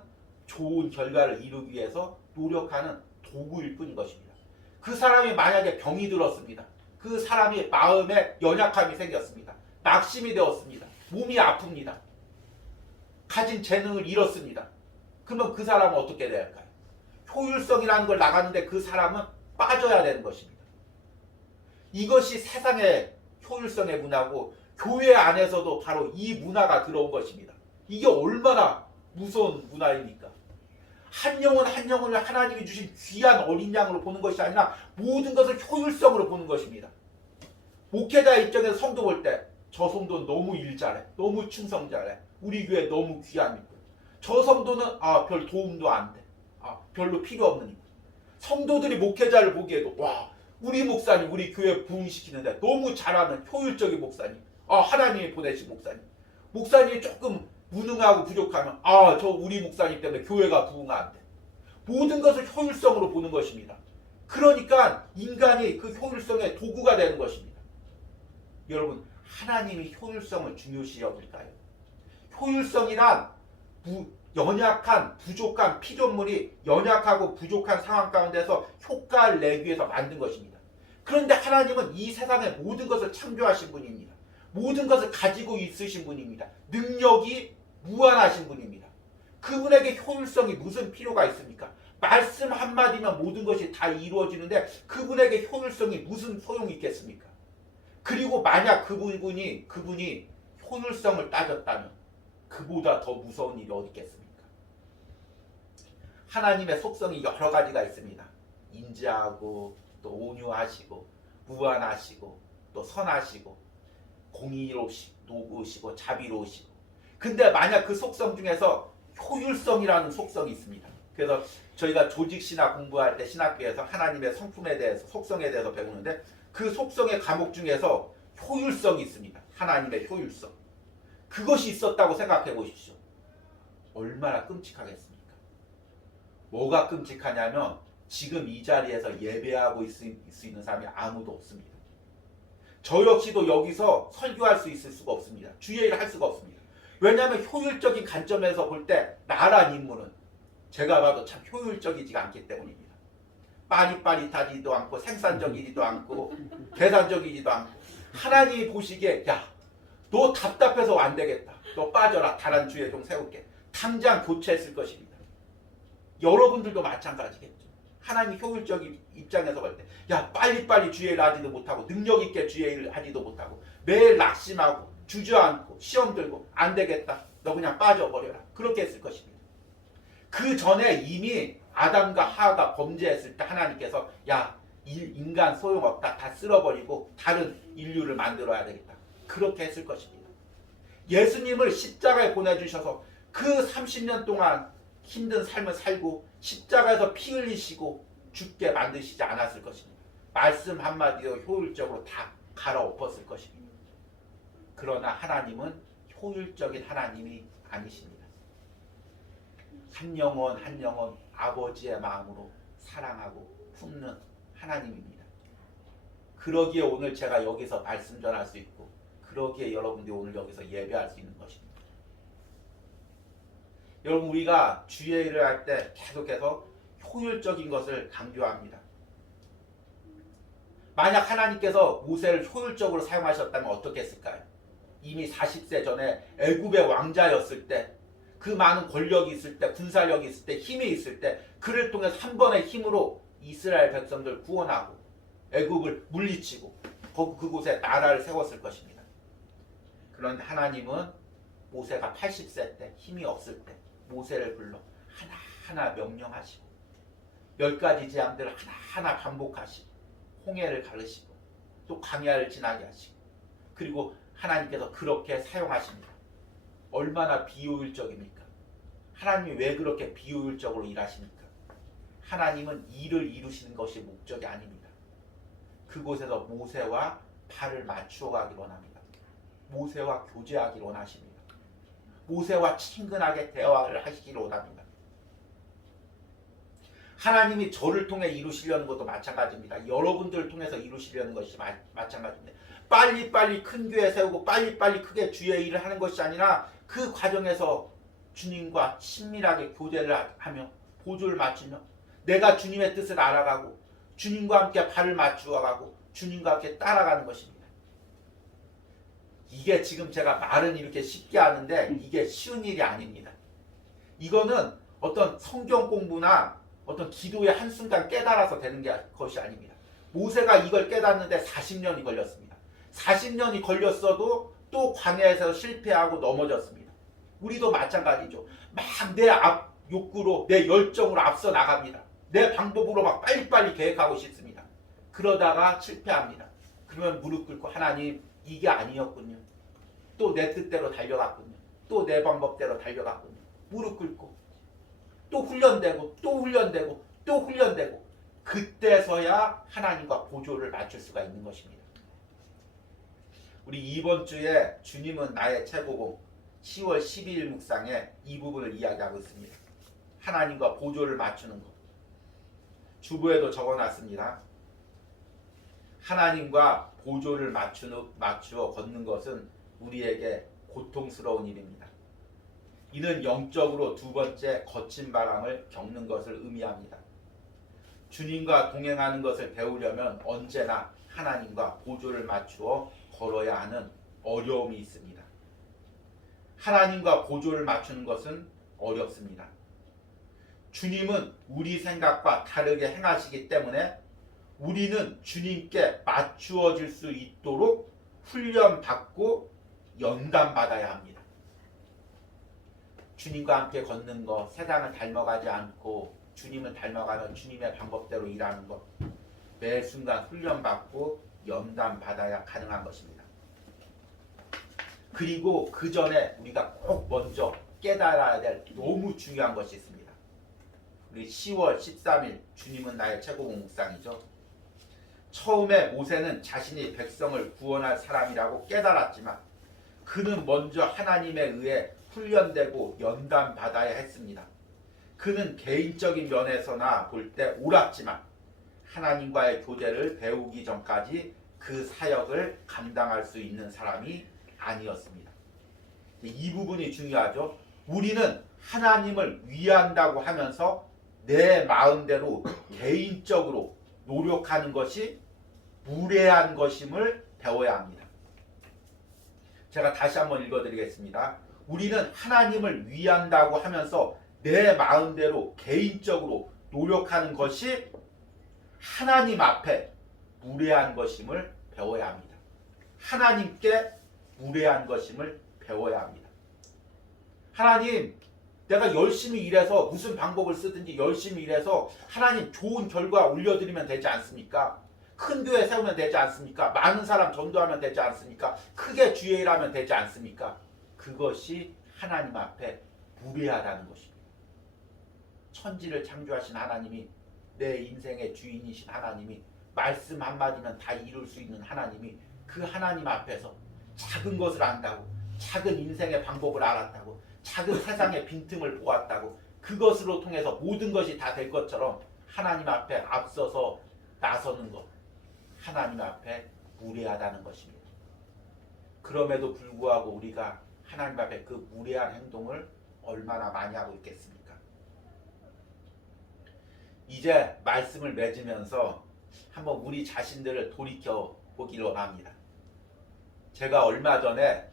좋은 결과를 이루기 위해서 노력하는 도구일 뿐인 것입니다. 그 사람이 만약에 병이 들었습니다. 그 사람이 마음에 연약함이 생겼습니다. 낙심이 되었습니다. 몸이 아픕니다. 가진 재능을 잃었습니다. 그러면 그 사람은 어떻게 돼야 할까요? 효율성이라는 걸 나가는데 그 사람은 빠져야 되는 것입니다. 이것이 세상의 효율성의 문화고 교회 안에서도 바로 이 문화가 들어온 것입니다. 이게 얼마나 무서운 문화입니까? 한 영혼 한 영혼을 하나님이 주신 귀한 어린 양으로 보는 것이 아니라 모든 것을 효율성으로 보는 것입니다. 목회자 입장에서 성도 볼 때 저 성도는 너무 일 잘해. 너무 충성 잘해. 우리 교회 너무 귀한 인물. 저 성도는 별 도움도 안 돼. 별로 필요 없는 인물. 성도들이 목회자를 보기에도 와, 우리 목사님 우리 교회 부흥시키는데 너무 잘하는 효율적인 목사님. 하나님이 보내신 목사님. 목사님이 조금 무능하고 부족하면 저 우리 목사님 때문에 교회가 부흥 안 돼. 모든 것을 효율성으로 보는 것입니다. 그러니까 인간이 그 효율성의 도구가 되는 것입니다. 여러분, 하나님이 효율성을 중요시 여길까요? 효율성이란 연약한 부족한 피조물이 연약하고 부족한 상황 가운데서 효과를 내기 위해서 만든 것입니다. 그런데 하나님은 이 세상의 모든 것을 창조하신 분입니다. 모든 것을 가지고 있으신 분입니다. 능력이 무한하신 분입니다. 그분에게 효율성이 무슨 필요가 있습니까? 말씀 한마디면 모든 것이 다 이루어지는데 그분에게 효율성이 무슨 소용이 있겠습니까? 그리고 만약 그분이 효율성을 따졌다면 그보다 더 무서운 일이 어디 있겠습니까? 하나님의 속성이 여러 가지가 있습니다. 인자하고 또 온유하시고 무한하시고 또 선하시고 공의로우시고 자비로우시고. 근데 만약 그 속성 중에서 효율성이라는 속성이 있습니다. 그래서 저희가 조직신학 공부할 때 신학교에서 하나님의 성품에 대해서 속성에 대해서 배우는데 그 속성의 과목 중에서 효율성이 있습니다. 하나님의 효율성. 그것이 있었다고 생각해 보십시오. 얼마나 끔찍하겠습니까? 뭐가 끔찍하냐면 지금 이 자리에서 예배하고 있을 수 있는 사람이 아무도 없습니다. 저 역시도 여기서 설교할 수 있을 수가 없습니다. 주예를 할 수가 없습니다. 왜냐하면 효율적인 관점에서 볼 때 나란 인물은 제가 봐도 참 효율적이지 않기 때문입니다. 빠릿빠릿하지도 않고 생산적이지도 않고 계산적이지도 않고 하나님이 보시기에 야, 너 답답해서 안 되겠다. 너 빠져라. 다른 주에 좀 세울게. 당장 교체했을 것입니다. 여러분들도 마찬가지겠죠. 하나님 효율적인 입장에서 볼 때 야, 빨리빨리 주의를 하지도 못하고 능력 있게 주의를 하지도 못하고 매일 낙심하고 주저앉고 시험 들고 안 되겠다. 너 그냥 빠져버려라. 그렇게 했을 것입니다. 그 전에 이미 아담과 하와가 범죄했을 때 하나님께서 야, 인간 소용없다. 다 쓸어버리고 다른 인류를 만들어야 되겠다. 그렇게 했을 것입니다. 예수님을 십자가에 보내주셔서 그 30년 동안 힘든 삶을 살고 십자가에서 피 흘리시고 죽게 만드시지 않았을 것입니다. 말씀 한마디로 효율적으로 다 갈아엎었을 것입니다. 그러나 하나님은 효율적인 하나님이 아니십니다. 한 영혼 한 영혼 아버지의 마음으로 사랑하고 품는 하나님입니다. 그러기에 오늘 제가 여기서 말씀 전할 수 있고, 그러기에 여러분들이 오늘 여기서 예배할 수 있는 것입니다. 여러분, 우리가 주의 일을 할 때 계속해서 효율적인 것을 강조합니다. 만약 하나님께서 모세를 효율적으로 사용하셨다면 어떻게 했을까요? 이미 40세 전에 애굽의 왕자였을 때, 그 많은 권력이 있을 때, 군사력이 있을 때, 힘이 있을 때, 그를 통해서 한 번의 힘으로 이스라엘 백성들 구원하고 애굽을 물리치고 그곳에 나라를 세웠을 것입니다. 그런데 하나님은 모세가 80세 때, 힘이 없을 때 모세를 불러 하나하나 명령하시고 10가지 재앙들을 하나하나 반복하시고 홍해를 가르시고 또 광야를 지나게 하시고, 그리고 하나님께서 그렇게 사용하십니다. 얼마나 비효율적입니까? 하나님이 왜 그렇게 비효율적으로 일하십니까? 하나님은 일을 이루시는 것이 목적이 아닙니다. 그곳에서 모세와 발을 맞추어 가기를 원합니다. 모세와 교제하기를 원하십니다. 모세와 친근하게 대화를 하시기를 원합니다. 하나님이 저를 통해 이루시려는 것도 마찬가지입니다. 여러분들을 통해서 이루시려는 것이 마찬가지입니다. 빨리빨리 큰 교회 세우고 빨리빨리 크게 주의 일을 하는 것이 아니라 그 과정에서 주님과 친밀하게 교제를 하며 보조를 맞추며 내가 주님의 뜻을 알아가고 주님과 함께 발을 맞추어가고 주님과 함께 따라가는 것입니다. 이게 지금 제가 말은 이렇게 쉽게 하는데 이게 쉬운 일이 아닙니다. 이거는 어떤 성경 공부나 어떤 기도의 한순간 깨달아서 되는 것이 아닙니다. 모세가 이걸 깨닫는데 40년이 걸렸습니다. 40년이 걸렸어도 또 광야에서 실패하고 넘어졌습니다. 우리도 마찬가지죠. 막 내 욕구로 내 열정으로 앞서 나갑니다. 내 방법으로 막 빨리빨리 계획하고 싶습니다. 그러다가 실패합니다. 그러면 무릎 꿇고 하나님, 이게 아니었군요. 또 내 뜻대로 달려갔군요. 또 내 방법대로 달려갔군요. 무릎 꿇고 또 훈련되고 또 훈련되고 또 훈련되고, 그때서야 하나님과 보조를 맞출 수가 있는 것입니다. 우리 이번 주에 주님은 나의 최고봉 10월 12일 묵상에 이 부분을 이야기하고 있습니다. 하나님과 보조를 맞추는 것. 주보에도 적어놨습니다. 하나님과 보조를 맞추어 걷는 것은 우리에게 고통스러운 일입니다. 이는 영적으로 두 번째 거친 바람을 겪는 것을 의미합니다. 주님과 동행하는 것을 배우려면 언제나 하나님과 보조를 맞추어 걸어야 하는 어려움이 있습니다. 하나님과 보조를 맞추는 것은 어렵습니다. 주님은 우리 생각과 다르게 행하시기 때문에 우리는 주님께 맞추어질 수 있도록 훈련받고 연단받아야 합니다. 주님과 함께 걷는 것, 세상을 닮아가지 않고 주님을 닮아가는 주님의 방법대로 일하는 것, 매 순간 훈련받고 연단받아야 가능한 것입니다. 그리고 그 전에 우리가 꼭 먼저 깨달아야 될 너무 중요한 것이 있습니다. 우리 10월 13일 주님은 나의 최고봉 묵상이죠. 처음에 모세는 자신이 백성을 구원할 사람이라고 깨달았지만 그는 먼저 하나님에 의해 훈련되고 연단받아야 했습니다. 그는 개인적인 면에서나 볼 때 옳았지만 하나님과의 교제를 배우기 전까지 그 사역을 감당할 수 있는 사람이 아니었습니다. 이 부분이 중요하죠. 우리는 하나님을 위한다고 하면서 내 마음대로 개인적으로 노력하는 것이 무례한 것임을 배워야 합니다. 제가 다시 한번 읽어드리겠습니다. 우리는 하나님을 위한다고 하면서 내 마음대로 개인적으로 노력하는 것이 하나님 앞에 무례한 것임을 배워야 합니다. 하나님께 무례한 것임을 배워야 합니다. 하나님, 내가 열심히 일해서 무슨 방법을 쓰든지 열심히 일해서 하나님 좋은 결과 올려드리면 되지 않습니까? 큰 교회 세우면 되지 않습니까? 많은 사람 전도하면 되지 않습니까? 크게 주의 일하면 되지 않습니까? 그것이 하나님 앞에 무례하다는 것입니다. 천지를 창조하신 하나님이, 내 인생의 주인이신 하나님이, 말씀 한마디면 다 이룰 수 있는 하나님이, 그 하나님 앞에서 작은 것을 안다고, 작은 인생의 방법을 알았다고, 작은 세상의 빈틈을 보았다고, 그것으로 통해서 모든 것이 다 될 것처럼 하나님 앞에 앞서서 나서는 것, 하나님 앞에 무례하다는 것입니다. 그럼에도 불구하고 우리가 하나님 앞에 그 무례한 행동을 얼마나 많이 하고 있겠습니까? 이제 말씀을 맺으면서 한번 우리 자신들을 돌이켜 보기를 원합니다. 제가 얼마 전에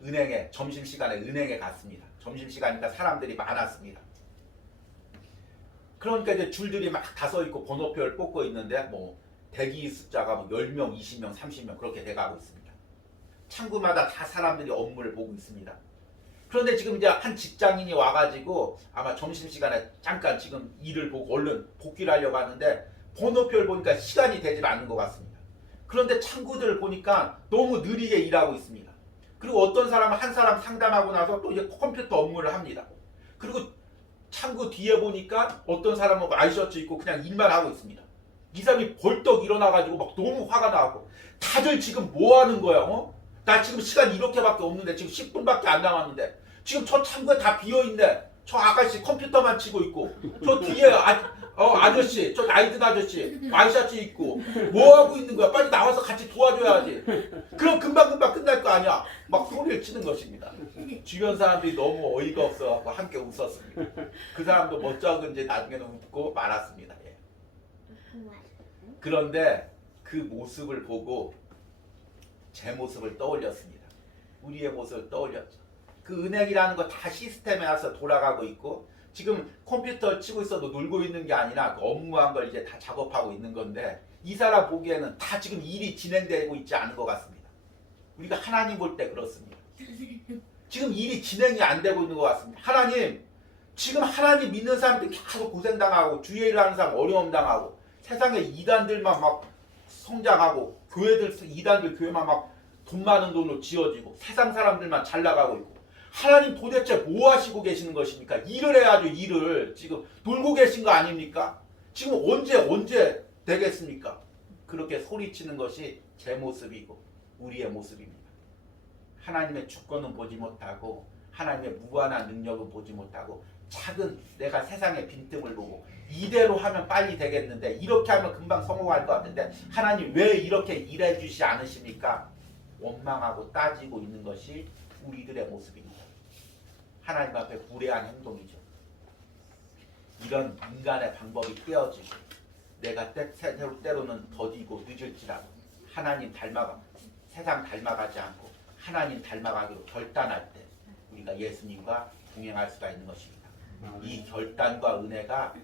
점심시간에 은행에 갔습니다. 점심시간이니까 사람들이 많았습니다. 그러니까 이제 줄들이 막 다 서 있고 번호표를 뽑고 있는데 뭐 대기 숫자가 뭐 10명, 20명, 30명 그렇게 돼가고 있습니다. 창구마다 다 사람들이 업무를 보고 있습니다. 그런데 지금 이제 한 직장인이 와가지고 아마 점심시간에 잠깐 지금 일을 보고 얼른 복귀를 하려고 하는데 번호표를 보니까 시간이 되질 않는 것 같습니다. 그런데 창구들을 보니까 너무 느리게 일하고 있습니다. 그리고 어떤 사람은 한 사람 상담하고 나서 또 이제 컴퓨터 업무를 합니다. 그리고 창구 뒤에 보니까 어떤 사람은 와이셔츠 입고 그냥 일만 하고 있습니다. 이 사람이 벌떡 일어나가지고 막 너무 화가 나고, 다들 지금 뭐 하는 거야? 나 지금 시간 이렇게밖에 없는데, 지금 10분밖에 안 남았는데, 지금 저 창구에 다 비어있네. 저 아가씨 컴퓨터만 치고 있고, 저 뒤에 아저씨, 저 나이 든 아저씨 와이셔츠 입고 뭐 하고 있는 거야? 빨리 나와서 같이 도와줘야지. 그럼 금방금방 끝날 거 아니야? 막 소리를 치는 것입니다. 주변 사람들이 너무 어이가 없어서 함께 웃었습니다. 그 사람도 멋쩍은지 나중에는 웃고 말았습니다. 예. 그런데 그 모습을 보고 제 모습을 떠올렸습니다. 우리의 모습을 떠올렸죠. 그 은행이라는 거 다 시스템에 와서 돌아가고 있고, 지금 컴퓨터 치고 있어도 놀고 있는 게 아니라 그 업무한 걸 이제 다 작업하고 있는 건데, 이 사람 보기에는 다 지금 일이 진행되고 있지 않은 것 같습니다. 우리가 하나님 볼 때 그렇습니다. 지금 일이 진행이 안 되고 있는 것 같습니다. 하나님, 지금 하나님 믿는 사람들이 계속 고생당하고, 주의 일을 하는 사람 어려움 당하고, 세상에 이단들만 막 성장하고, 이단들 교회만 막 돈 많은 돈으로 지어지고, 세상 사람들만 잘 나가고 있고, 하나님 도대체 뭐 하시고 계시는 것입니까? 일을 해야죠. 일을. 지금 놀고 계신 거 아닙니까? 지금 언제 되겠습니까? 그렇게 소리치는 것이 제 모습이고 우리의 모습입니다. 하나님의 주권은 보지 못하고, 하나님의 무한한 능력은 보지 못하고, 작은 내가 세상의 빈틈을 보고, 이대로 하면 빨리 되겠는데, 이렇게 하면 금방 성공할 것 같은데 하나님 왜 이렇게 일해 주시지 않으십니까? 원망하고 따지고 있는 것이 우리들의 모습입니다. 하나님 앞에 무례한 행동이죠. 이런 인간의 방법이 떼어지고, 내가 때로는 더디고 늦을지라도 세상 닮아가지 않고 하나님 닮아가기로 결단할 때 우리가 예수님과 동행할 수가 있는 것입니다. 이 결단과 은혜가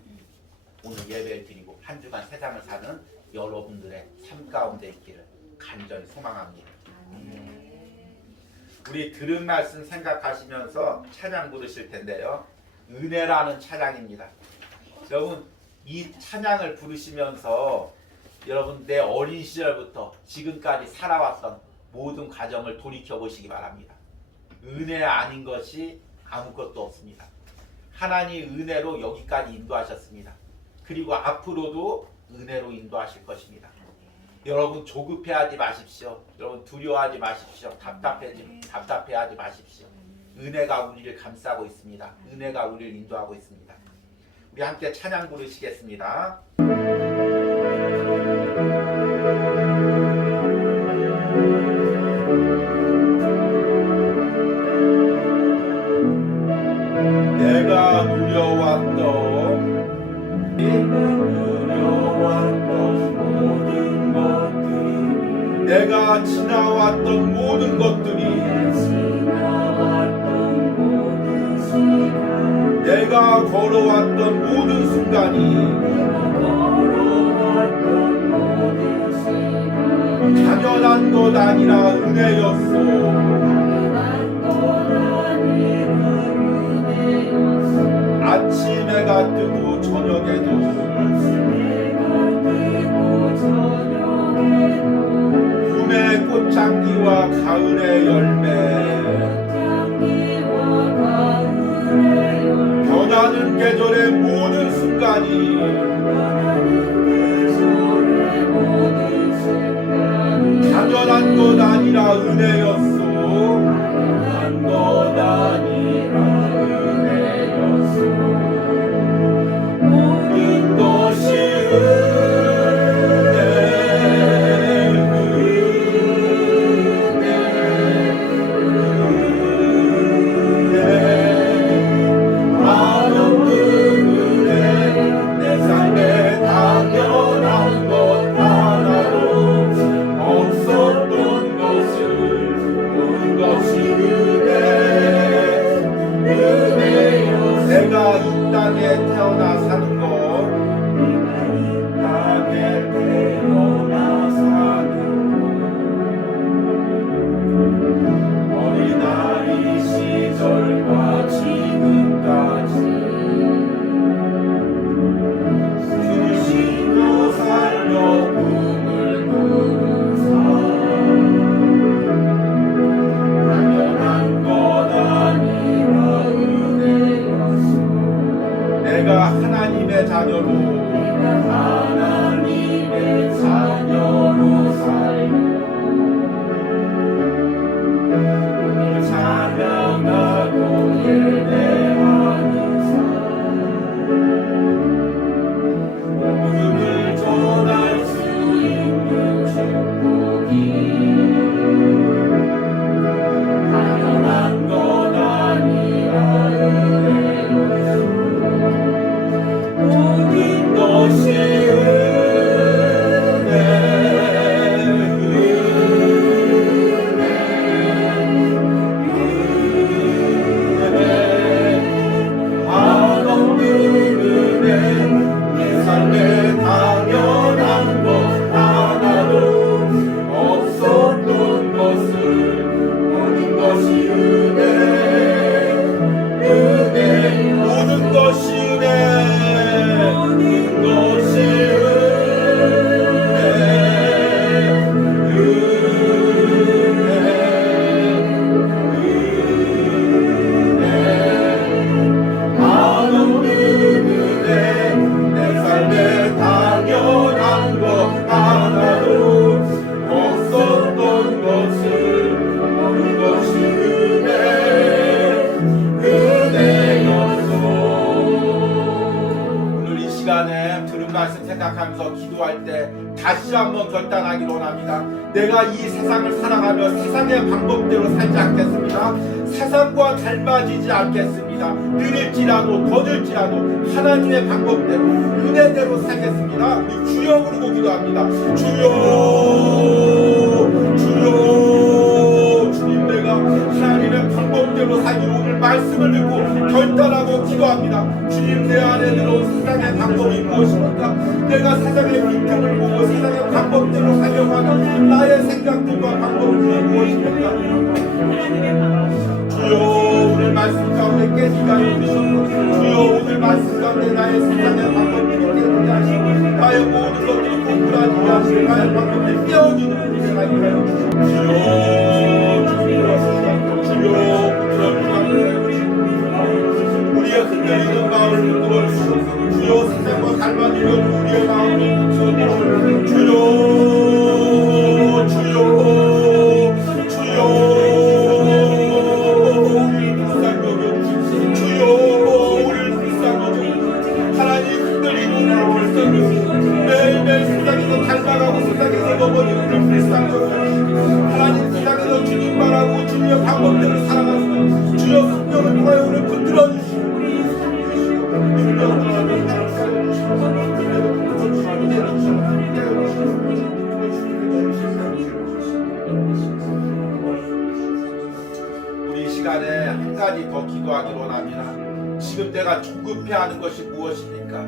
오늘 예배를 드리고 한 주간 세상을 사는 여러분들의 삶 가운데 있기를 간절히 소망합니다. 우리 들은 말씀 생각하시면서 찬양 부르실 텐데요. 은혜라는 찬양입니다. 여러분, 이 찬양을 부르시면서 여러분 내 어린 시절부터 지금까지 살아왔던 모든 과정을 돌이켜 보시기 바랍니다. 은혜 아닌 것이 아무것도 없습니다. 하나님 은혜로 여기까지 인도하셨습니다. 그리고 앞으로도 은혜로 인도하실 것입니다. 여러분 조급해하지 마십시오. 여러분 두려워하지 마십시오. 답답해하지 마십시오. 은혜가 우리를 감싸고 있습니다. 은혜가 우리를 인도하고 있습니다. 우리 함께 찬양 부르시겠습니다. 내가 누려왔던 모든 것들이, 내가 지나왔던 모든 것들이, 내가 걸어왔던 모든 순간이 당연한 것 아니라 은혜였소. 아침 해가 뜨고 저녁에도 봄의 꽃향기와 가을의 열매, 변하는 계절의 모든 순간이 바라보면서 기도할 때 다시 한번 결단하기로 합니다. 내가 이 세상을 살아가며 세상의 방법대로 살지 않겠습니다. 세상과 닮아지지 않겠습니다. 느릴지라도 더딜지라도 하나님의 방법대로 은혜대로 살겠습니다. 우리 주여 부르고 기도합니다. 주여 주여 주님, 내가 하나님의 방법대로 살기로 오늘 말씀을 듣고 결단하고 기도합니다. 주님, 내 안에 들어온 세상의 방법이 무엇입니까? 내가 세상의 빈틈을 보고 세상의 방법대로 살려고 하는 나의 생각들과 방법들이 무엇입니까? 주여, 오늘 말씀 가운데 깨지게 하여 주시옵소서. 주여, 오늘 말씀 가운데 나의 세상의 방법들이 깨지게 하시고 나의 모든 것들이 고꾸라지게 하시고 나의 방법들이 깨어지는 은혜가 있게 하여 주시옵소서. 주여, 우리의 흔들리는 마음을 붙들어주시옵소서. 주여, 세상과 닮아지는 우리의 마음을 붙들어주시옵소서. 주여 주여 주여, 우리를 불쌍히 여겨주시옵소서. 주여, 우리를 불쌍히 여겨주시옵소서. 하나님, 흔들리는 우리를 불쌍히 여겨주시옵소서. 매일매일 세상에서 닮아가고 세상에서 넘어지는 우리를 불쌍히 여겨주시옵소서. 하나님, 세상에서 주님 말하고 주님의 방법대로 살아가시고 주여 성령을 통하여 우리를 붙들어 주시옵소서. 우리 시간에 한 가지 더 기도하기로 합니다. 지금 내가 조급해하는 것이 무엇입니까?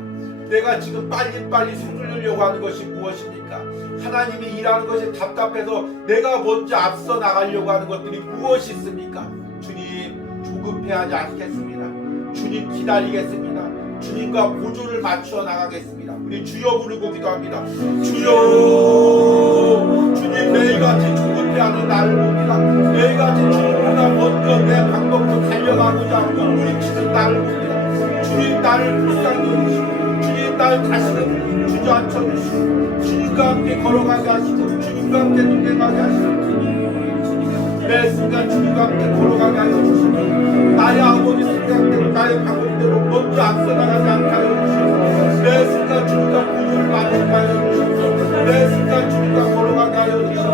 내가 지금 빨리빨리 서두르려고 하는 것이 무엇입니까? 하나님이 일하는 것이 답답해서 내가 먼저 앞서 나가려고 하는 것들이 무엇이 있습니까? 주님, 조급해하지 않겠습니다. 주님 기다리겠습니다. 주님과 보조를 맞추어 나가겠습니다. 우리 주여 부르고 기도합니다. 주여, 주님, 매일같이 조급해하는 나를 봅니다. 매일같이 주님보다 먼저 내 방법으로 달려가고자 하는 우리 주님 나를 봅니다. 주님, 나를 불쌍히 여기시고 주님, 날 다시는 주저앉혀 주시고 주님과 함께 걸어가게 하시고 주님과 함께 동행하게 하시고 매 순간 주님과 함께 걸어가게 하여 주시고 나의 아버지 생각대로 나의 방법대로 먼저 앞서 나가지 않게 하여 주시고 매 순간 주님과 구주를 만나게 하여 주시고 매 순간 주님과 걸어가게 하여 주시고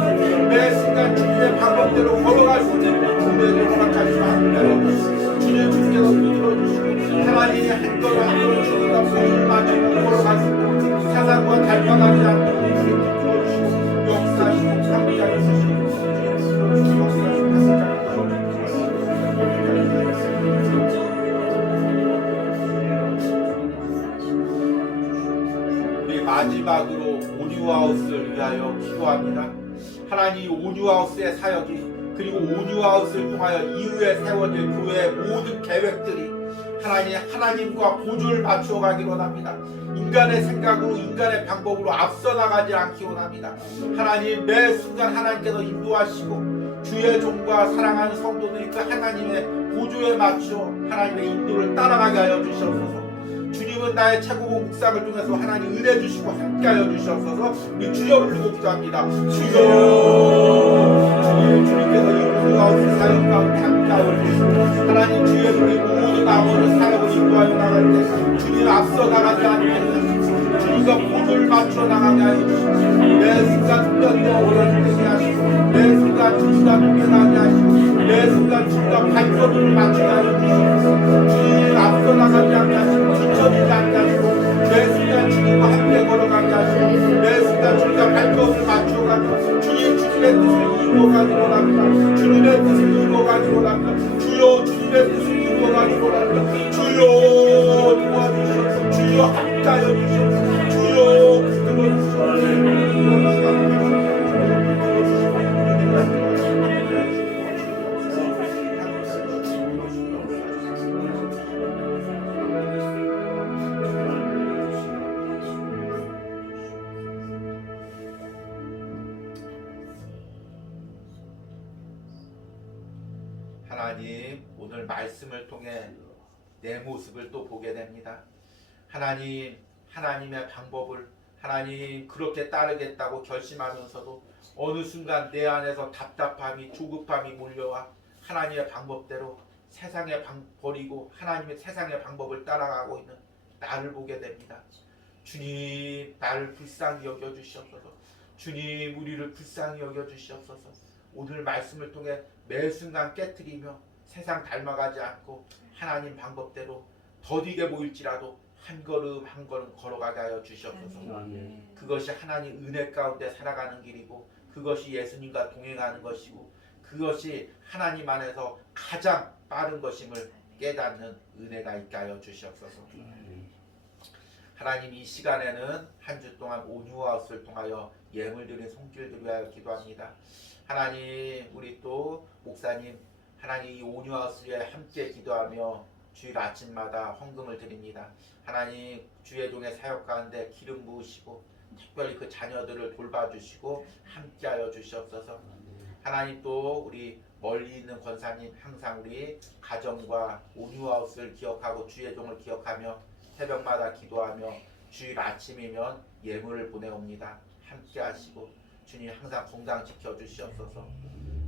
매 순간 주님의 방법대로 걸어갈 수 있는 은혜를 허락하시고 함께 하여 주시고 주님, 주께서 붙들어 주시고 하나님이 한 걸음 한 걸음 주님과 손을 맞추고 걸어갈 수 있는 세상과 닮아가지 않는 우리를 붙들어 주시고 역사하시고 함께 하여 주시고 우리 마지막으로 온유하우스를 위하여 기도합니다. 하나님, 온유하우스의 사역이 그리고 온유하우스를 통하여 이후에 세워질 교회의 모든 계획들이 하나님과 보조를 맞추어 가기 원합니다. 인간의 생각으로 인간의 방법으로 앞서 나가지 않기 원합니다. 하나님, 매 순간 하나님께서 인도하시고 주의 종과 사랑하는 성도들이 그 하나님의 보조에 맞추어 하나님의 인도를 따라가게 하여 주시옵소서. 주님은 나의 최고봉 묵상을 통해서 하나님 은혜 주시고 함께 하여 주시옵소서. 우리 주여 부르고 기도합니다. 주여, 주님께서 이 온유하우스 사역 가운데 함께 하여 주시고 하나님, 주의 우리 모든 아무런 사역을 인도하여 나갈 때 주님 앞서 나가지 않게 주님과 보조를 맞추어 나가게 하여 주시고 매 순간 훈련되어 오르게 하시고 매 순간 주님과 동행하게 하시고 매 순간 주님과 발걸음을 맞추게 하여 주시고 주님 앞서 나가지 않게 하시고 뒤처지지 않게 하시고 매 순간 주님과 함께 걸어가게 하시고 매 순간 주님과 발걸음을 맞추어가지고 주님의 뜻을 이루어가기로 합니다. 주님의 뜻을 이루어가기로 합니다. 주여, 주님의 뜻을 이루어가기로 합니다. 주여, 도와주시옵소서. 주여, 함께하여 주시옵소서. 주여, 붙들어 주시옵소서. 하나님, 오늘 말씀을 통해 내 모습을 또 보게 됩니다. 하나님, 하나님의 방법을 하나님 그렇게 따르겠다고 결심하면서도 어느 순간 내 안에서 답답함이 조급함이 몰려와 하나님의 방법대로 세상의 버리고 하나님의 세상의 방법을 따라가고 있는 나를 보게 됩니다. 주님 나를 불쌍히 여겨주시옵소서. 주님 우리를 불쌍히 여겨주시옵소서. 오늘 말씀을 통해 매 순간 깨트리며 세상 닮아가지 않고 하나님 방법대로 더디게 보일지라도 한 걸음 한 걸음 걸어가게 하여 주시옵소서. 아멘. 그것이 하나님 은혜 가운데 살아가는 길이고, 그것이 예수님과 동행하는 것이고, 그것이 하나님 안에서 가장 빠른 것임을 깨닫는 은혜가 있게 하여 주시옵소서. 하나님 이 시간에는 한 주 동안 온유하우스를 통하여 예물드린 손길들 위하여 기도합니다. 하나님 우리 또 목사님 하나님 이 온유하우스 위에 함께 기도하며 주일 아침마다 헌금을 드립니다. 하나님 주의 종의 사역 가운데 기름 부으시고 특별히 그 자녀들을 돌봐주시고 함께하여 주시옵소서. 하나님 또 우리 멀리 있는 권사님 항상 우리 가정과 온유하우스를 기억하고 주의 종을 기억하며 새벽마다 기도하며 주일 아침이면 예물을 보내옵니다. 함께하시고 주님 항상 건강 지켜주시옵소서.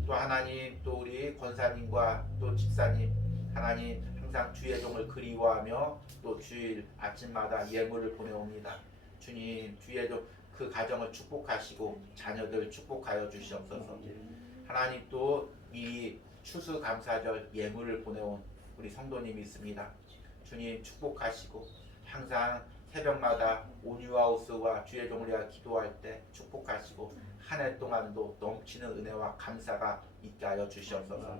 또 하나님 또 우리 권사님과 또 집사님 하나님 항상 주의 종을 그리워하며 또 주일 아침마다 예물을 보내옵니다. 주님 주의 종 그 가정을 축복하시고 자녀들 축복하여 주시옵소서. 하나님 또 미리 추수감사절 예물을 보내온 우리 성도님이 있습니다. 주님 축복하시고 항상 새벽마다 온유하우스와 주의 종을 위하여 기도할 때 축복하시고 한 해 동안도 넘치는 은혜와 감사가 있게 하여 주시옵소서.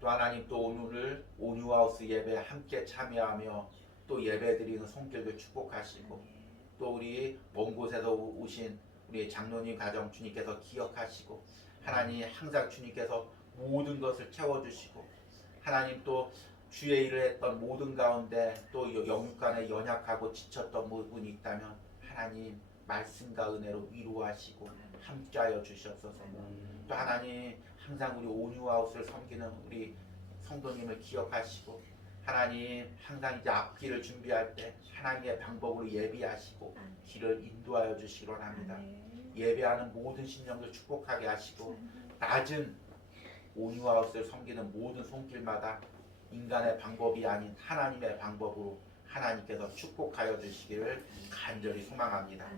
또 하나님 또 오늘 온유하우스 예배에 함께 참여하며 또 예배드리는 손길도 축복하시고 또 우리 먼 곳에서 오신 우리 장로님 가정 주님께서 기억하시고 하나님 항상 주님께서 모든 것을 채워주시고 하나님 또 주의 일을 했던 모든 가운데 또 영육간에 연약하고 지쳤던 부분이 있다면 하나님 말씀과 은혜로 위로하시고 함께하여 주시옵소서. 또 하나님 항상 우리 온유하우스를 섬기는 우리 성도님을 기억하시고 하나님 항상 이제 앞길을 준비할 때 하나님의 방법으로 예비하시고 길을 인도하여 주시기 원합니다. 예배하는 모든 심령들 축복하게 하시고 낮은 온유하우스를 섬기는 모든 손길마다 인간의 방법이 아닌 하나님의 방법으로 하나님께서 축복하여 주시기를 간절히 소망합니다.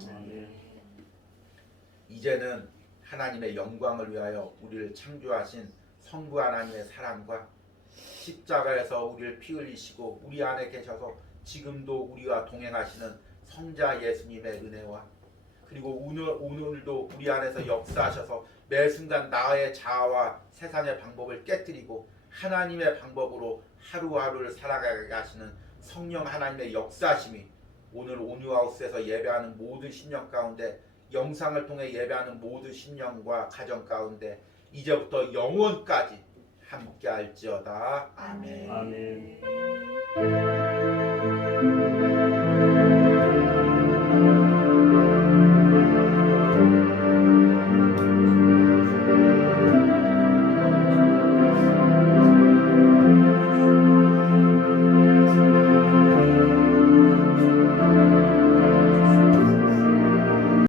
이제는 하나님의 영광을 위하여 우리를 창조하신 성부 하나님의 사랑과 십자가에서 우리를 피 흘리시고 우리 안에 계셔서 지금도 우리와 동행하시는 성자 예수님의 은혜와 그리고 오늘도 우리 안에서 역사하셔서 매 순간 나의 자아와 세상의 방법을 깨뜨리고 하나님의 방법으로 하루하루를 살아가게 하시는 성령 하나님의 역사심이 오늘 온유하우스에서 예배하는 모든 심령 가운데 영상을 통해 예배하는 모든 심령과 가정 가운데 이제부터 영원까지 함께할지어다. 아멘. 아멘.